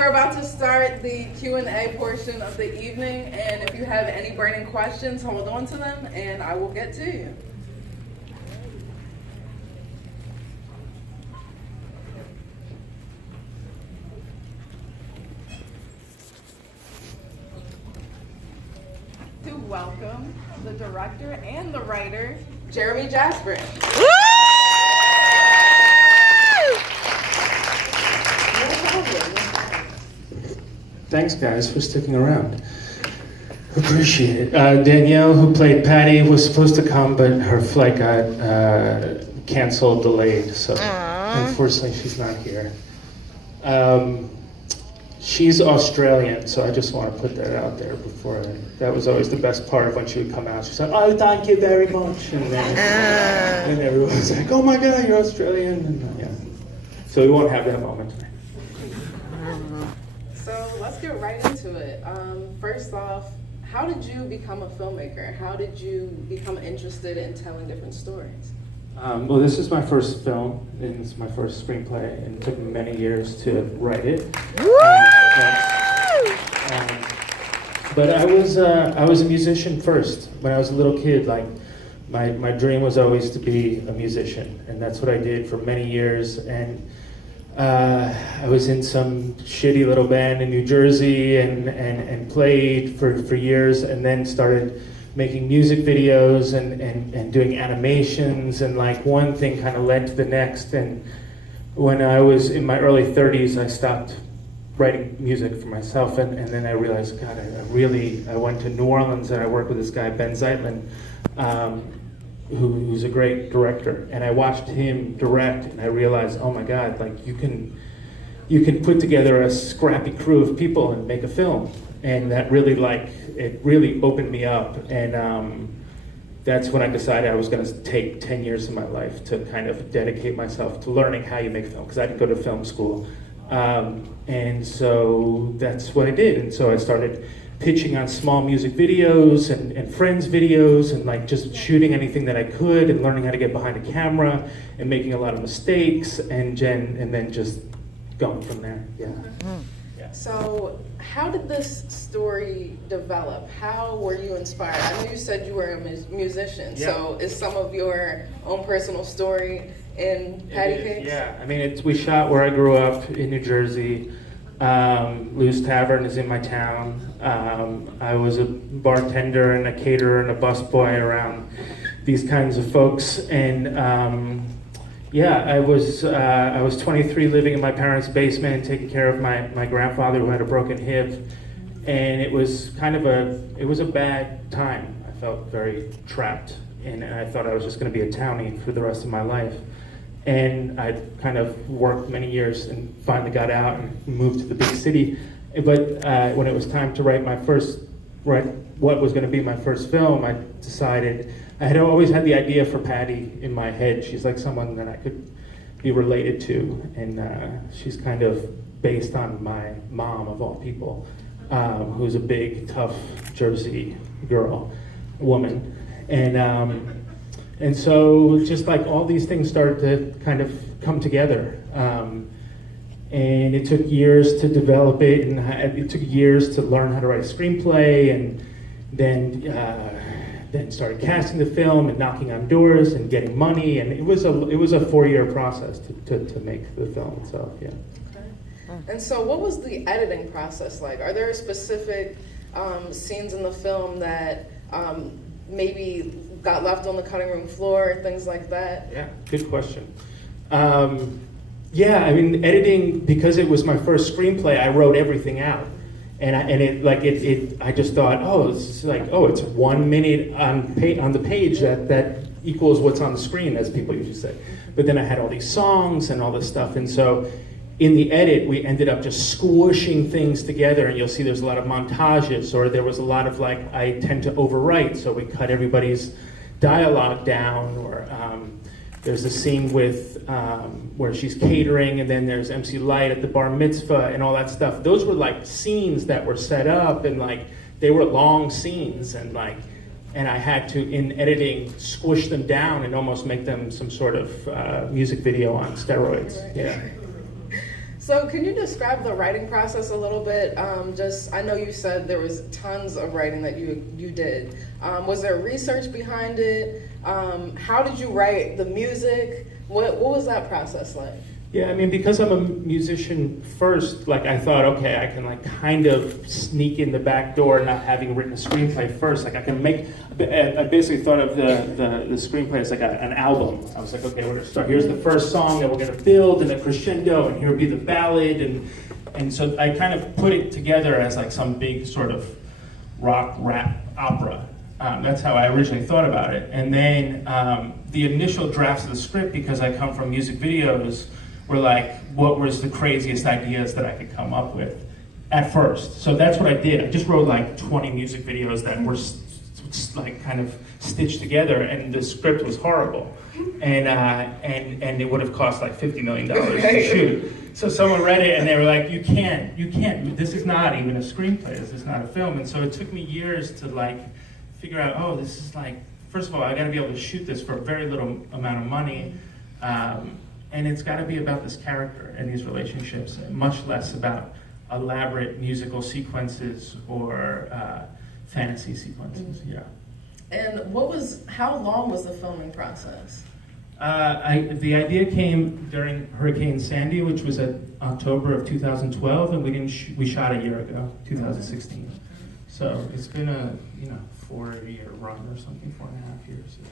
we're about to start the Q&A portion of the evening, and if you have any burning questions, hold on to them, and I will get to you. To welcome the director and the writer, Geremy Jasper. Thanks, guys, for sticking around. Appreciate it. Danielle, who played Patti, was supposed to come, but her flight got canceled, delayed, so unfortunately she's not here. She's Australian, so I just want to put that out there before that was always the best part of when she would come out. She's like, oh, thank you very much. And then and everyone was like, oh my God, you're Australian. And, yeah. So we won't have that moment. So let's get right into it. First off, how did you become a filmmaker? How did you become interested in telling different stories? Well, this is my first film, and it's my first screenplay, and it took me many years to write it. But I was a musician first. When I was a little kid, like my dream was always to be a musician, and that's what I did for many years. And I was in some shitty little band in New Jersey and played for years, and then started making music videos and doing animations, and like one thing kind of led to the next. And when I was in my early 30s, I stopped writing music for myself, and then I realized, God, I went to New Orleans and I worked with this guy, Ben Zeitlin, who's a great director, and I watched him direct, and I realized, oh my God, like you can put together a scrappy crew of people and make a film. And that really, it really opened me up, and that's when I decided I was going to take 10 years of my life to kind of dedicate myself to learning how you make film, because I didn't go to film school. And so that's what I did, and so I started pitching on small music videos and friends videos, and like just shooting anything that I could, and learning how to get behind a camera, and making a lot of mistakes, and then just going from there, yeah. So how did this story develop? How were you inspired? I know you said you were a musician, yeah. So is some of your own personal story in Patti Cakes? Yeah, I mean, we shot where I grew up in New Jersey. Lou's Tavern is in my town. I was a bartender and a caterer and a busboy around these kinds of folks, and yeah, I was 23, living in my parents' basement and taking care of my grandfather who had a broken hip, and it was a bad time. I felt very trapped, and I thought I was just going to be a townie for the rest of my life. And I kind of worked many years and finally got out and moved to the big city. But when it was time to write what was going to be my first film, I decided, I had always had the idea for Patti in my head. She's like someone that I could be related to, and she's kind of based on my mom, of all people, who's a big, tough Jersey woman. And so just like all these things started to kind of come together. And it took years to develop it, and it took years to learn how to write a screenplay, and then started casting the film and knocking on doors and getting money, and it was a 4-year process to make the film itself. Yeah. Okay. And so, what was the editing process like? Are there specific scenes in the film that maybe got left on the cutting room floor, things like that? Yeah, good question. Yeah, I mean, editing, because it was my first screenplay, I wrote everything out. And I just thought, it's 1 minute on the page that equals what's on the screen, as people usually say. But then I had all these songs and all this stuff, and so in the edit, we ended up just squishing things together, and you'll see there's a lot of montages, or there was a lot of I tend to overwrite, so we cut everybody's dialogue down, or there's a scene with where she's catering, and then there's MC Light at the bar mitzvah and all that stuff. Those were scenes that were set up, and they were long scenes, and I had to, in editing, squish them down and almost make them some sort of music video on steroids. Yeah. So can you describe the writing process a little bit? I know you said there was tons of writing that you did. Was there research behind it? How did you write the music? What was that process like? Yeah, I mean, because I'm a musician first, like I thought, okay, I can like kind of sneak in the back door, not having written a screenplay first. Like I can make. I basically thought of the screenplay as like an album. I was like, okay, we're gonna start. Here's the first song that we're gonna build, and the crescendo, and here will be the ballad, and so I kind of put it together as like some big sort of rock rap opera. That's how I originally thought about it, and then the initial drafts of the script, because I come from music videos, were like, what was the craziest ideas that I could come up with at first. So that's what I did. I just wrote like 20 music videos that were like kind of stitched together, and the script was horrible. And it would have cost like $50 million to shoot. So someone read it and they were like, you can't, this is not even a screenplay, this is not a film. And so it took me years to like figure out, oh, this is like, first of all, I gotta be able to shoot this for a very little amount of money. And it's got to be about this character and these relationships, much less about elaborate musical sequences or fantasy sequences. Yeah. And how long was the filming process? The idea came during Hurricane Sandy, which was in October of 2012, and we shot a year ago, 2016. So it's been a 4-year run or something, 4.5 years. Yeah.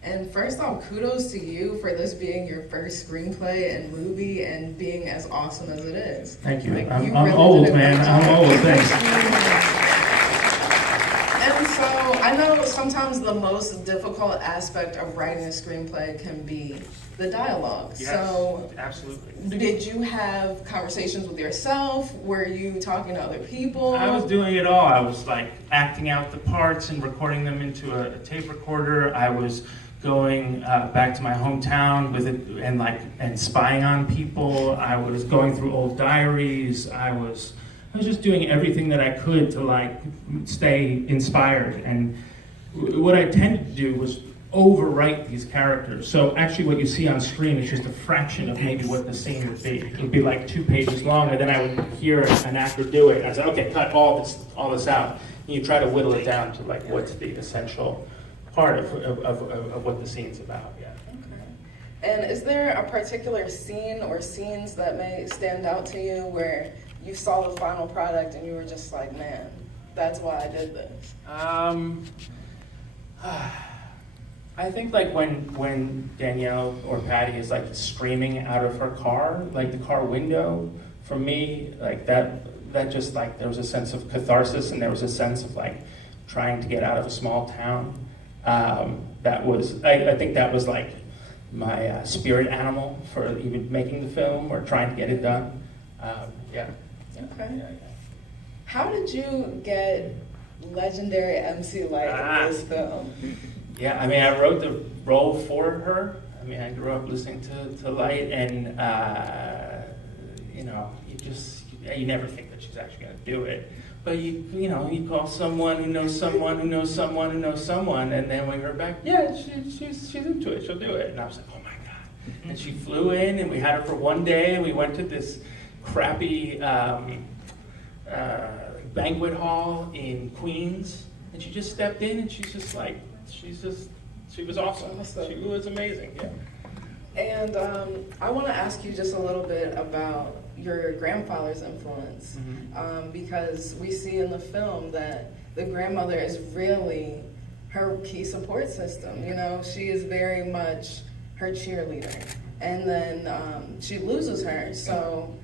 And first off, kudos to you for this being your first screenplay and movie and being as awesome as it is. Thank you. Like, I'm really old, man. I'm old. Thanks. And so I know sometimes the most difficult aspect of writing a screenplay can be the dialogue. Yes, so absolutely. Did you have conversations with yourself? Were you talking to other people? I was doing it all. I was like acting out the parts and recording them into a tape recorder. I was going back to my hometown with it and spying on people. I was going through old diaries. I was just doing everything that I could to like stay inspired. And what I tended to do was overwrite these characters. So actually what you see on screen is just a fraction of maybe what the scene would be. It would be like 2 pages long, and then I would hear an actor do it. I said, okay, cut all this out. And you try to whittle it down to like what's the essential part of what the scene's about. Yeah. Okay. And is there a particular scene or scenes that may stand out to you where you saw the final product and you were just like, man, that's why I did this? I think like when Danielle or Patti is like screaming out of her car, like the car window, for me, like that just like there was a sense of catharsis, and there was a sense of like trying to get out of a small town. That was, I think that was like my spirit animal for even making the film or trying to get it done. Yeah. Okay. Yeah. How did you get legendary MC Light in this film? Yeah, I mean, I wrote the role for her. I mean, I grew up listening to Light, and you never think that she's actually going to do it. But you call someone who knows someone who knows someone who knows someone, and then we heard back, yeah, she's into it, she'll do it. And I was like, oh my God. And she flew in, and we had her for one day, and we went to this crappy banquet hall in Queens, and she just stepped in, and she was awesome. She was amazing, yeah. And I want to ask you just a little bit about your grandfather's influence, because we see in the film that the grandmother is really her key support system. You know, she is very much her cheerleader, and then she loses her. So,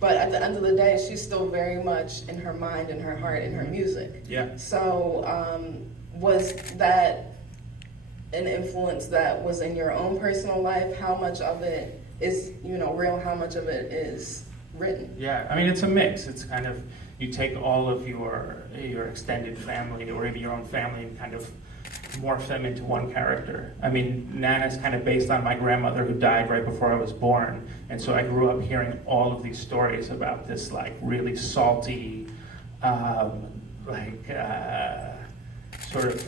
but at the end of the day, she's still very much in her mind, in her heart, in her music. Yeah. So, was that an influence that was in your own personal life? How much of it is, real? How much of it is written? Yeah, I mean, it's a mix. It's kind of, you take all of your extended family or even your own family and kind of morph them into one character. I mean, Nana's kind of based on my grandmother who died right before I was born. And so I grew up hearing all of these stories about this like really salty, sort of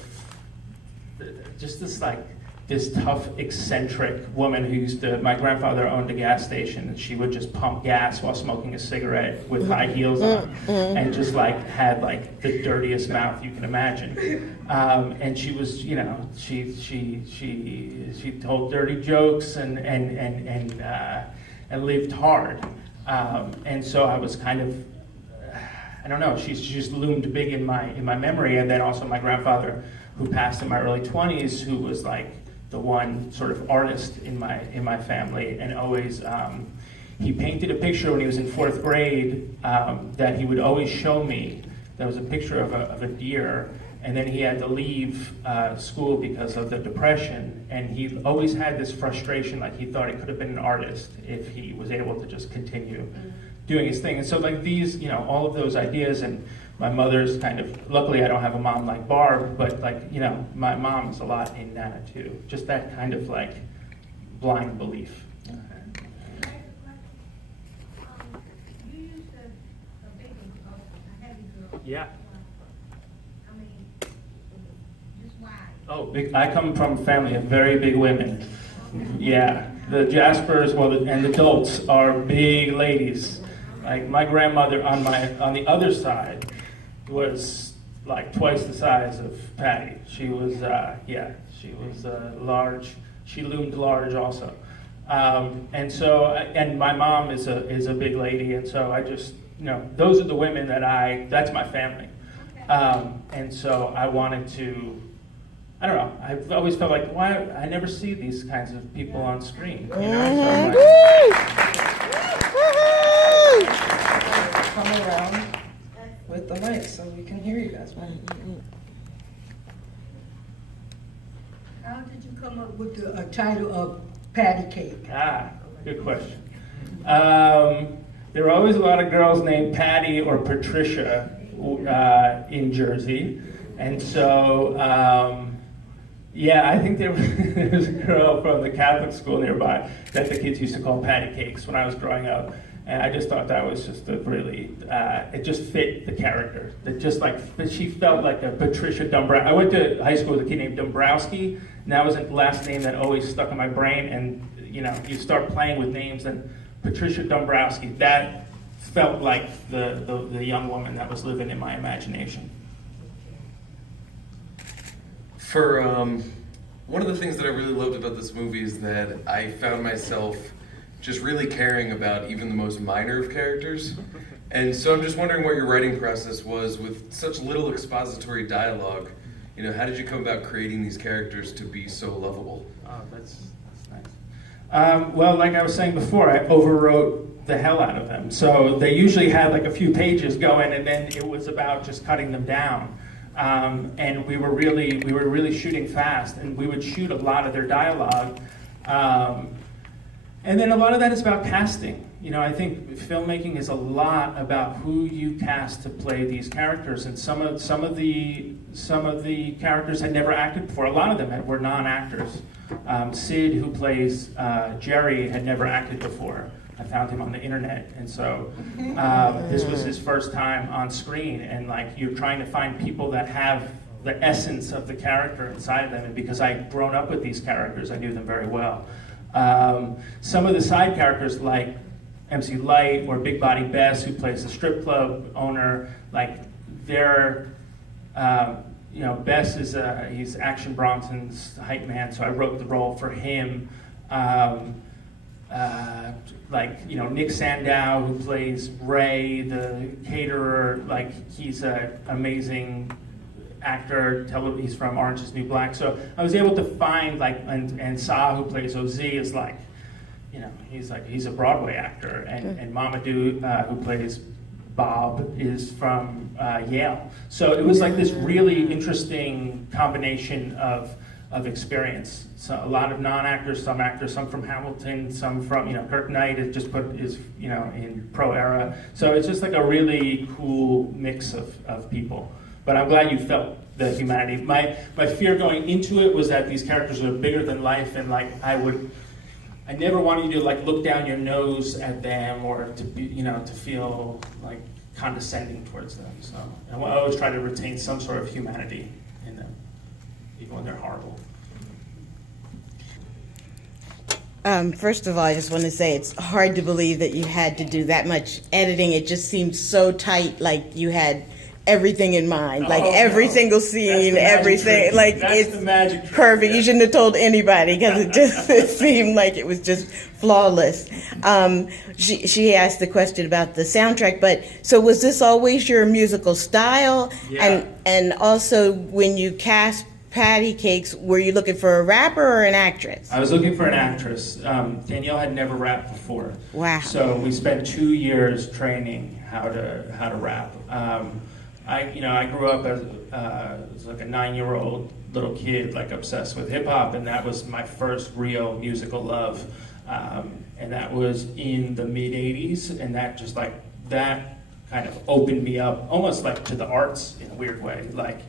just this like this tough, eccentric woman who my grandfather owned a gas station, and she would just pump gas while smoking a cigarette with high heels on, and just like had like the dirtiest mouth you can imagine. And she was, you know, she told dirty jokes and lived hard. And so I was kind of, I don't know, she just loomed big in my memory. And then also my grandfather, who passed in my early 20s, who was like the one sort of artist in my family, and always he painted a picture when he was in 4th grade that he would always show me. That was a picture of a deer, and then he had to leave school because of the depression, and he always had this frustration, like he thought he could have been an artist if he was able to just continue doing his thing. And so like these, you know, all of those ideas, and my mother's kind of, luckily I don't have a mom like Barb, but like, you know, my mom's a lot in that too. Just that kind of like blind belief. Yeah. Oh, big, I come from a family of very big women. Yeah, the Jaspers, and the Dolts are big ladies. Like my grandmother on the other side was like twice the size of Patti. She was, she was large. She loomed large also. And so, and my mom is a big lady, and so I just, you know, those are the women that's my family. And so I wanted to, I don't know, I've always felt like, why, I never see these kinds of people on screen. You know? So come around with the mic so we can hear you guys. How did you come up with the title of Patti Cake? Good question. There were always a lot of girls named Patti or Patricia in Jersey, and so I think there was a girl from the Catholic school nearby that the kids used to call Patti Cakes when I was growing up, and I just thought that was just a really, it just fit the character. It just like, she felt like a Patricia Dombrowski. I went to high school with a kid named Dombrowski, and that was a last name that always stuck in my brain, and you know, you start playing with names, and Patricia Dombrowski, that felt like the young woman that was living in my imagination. For one of the things that I really loved about this movie is that I found myself just really caring about even the most minor of characters. And so I'm just wondering what your writing process was with such little expository dialogue. You know, how did you come about creating these characters to be so lovable? Oh, that's nice. Well, like I was saying before, I overwrote the hell out of them. So they usually had like a few pages going, and then it was about just cutting them down. And we were really shooting fast, and we would shoot a lot of their dialogue. And then a lot of that is about casting. You know, I think filmmaking is a lot about who you cast to play these characters, and some of the characters had never acted before. A lot of them were non-actors. Sid, who plays Jerry, had never acted before. I found him on the internet, and so this was his first time on screen. And like, you're trying to find people that have the essence of the character inside of them. And because I'd grown up with these characters, I knew them very well. Some of the side characters, like MC Light or Big Body Bess, who plays the strip club owner, like they're, you know, Bess is he's Action Bronson's hype man, so I wrote the role for him. Like, you know, Nick Sandow, who plays Ray, the caterer, like he's an amazing actor. He's from Orange is the New Black. So I was able to find like, and Sa, who plays OZ, is like, you know, he's a Broadway actor, and Mamadou, who plays Bob, is from Yale. So it was like this really interesting combination of experience. So a lot of non-actors, some from Hamilton, some from, you know, Kirk Knight is you know, in Pro Era. So it's just like a really cool mix of people. But I'm glad you felt the humanity. My fear going into it was that these characters are bigger than life, and like I never wanted you to like look down your nose at them, or to be, you know, to feel like condescending towards them. So I always try to retain some sort of humanity in them, even when they're horrible. First of all, I just want to say it's hard to believe that you had to do that much editing. It just seemed so tight, like you had everything in mind, like every single scene, everything. Like That's it's the magic trick. perfect. Yeah. You shouldn't have told anybody because it seemed like it was just flawless. She asked the question about the soundtrack, but so was this always your musical style? Yeah. And also when you cast Patti Cakes, were you looking for a rapper or an actress? I was looking for an actress. Danielle had never rapped before. Wow. So we spent 2 years training how to rap. I grew up as like a 9-year-old little kid, like obsessed with hip hop, and that was my first real musical love. And that was in the mid '80s, and that just like that kind of opened me up, almost like to the arts in a weird way, like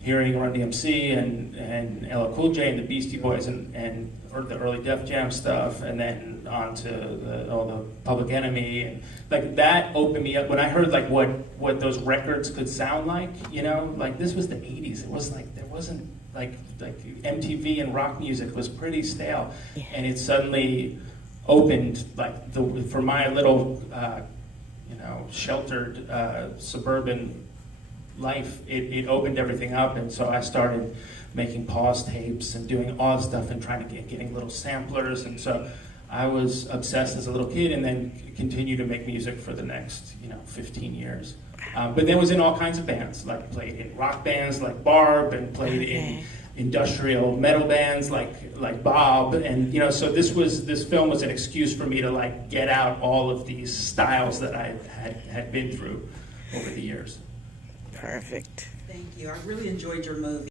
hearing Run DMC and LL Cool J and the Beastie Boys and or the early Def Jam stuff, and then on to all the Public Enemy, and like that opened me up when I heard like what those records could sound like. Like this was the '80s. It was like there wasn't like MTV and rock music was pretty stale, and it suddenly opened like for my little sheltered suburban life, it opened everything up, and so I started making pause tapes and doing all this stuff and trying to getting little samplers, and so I was obsessed as a little kid, and then continued to make music for the next 15 years. But then was in all kinds of bands, like played in rock bands like Barb, and played in industrial metal bands like Bob, and so this film was an excuse for me to like get out all of these styles that I had been through over the years. Perfect. Thank you. I really enjoyed your movie.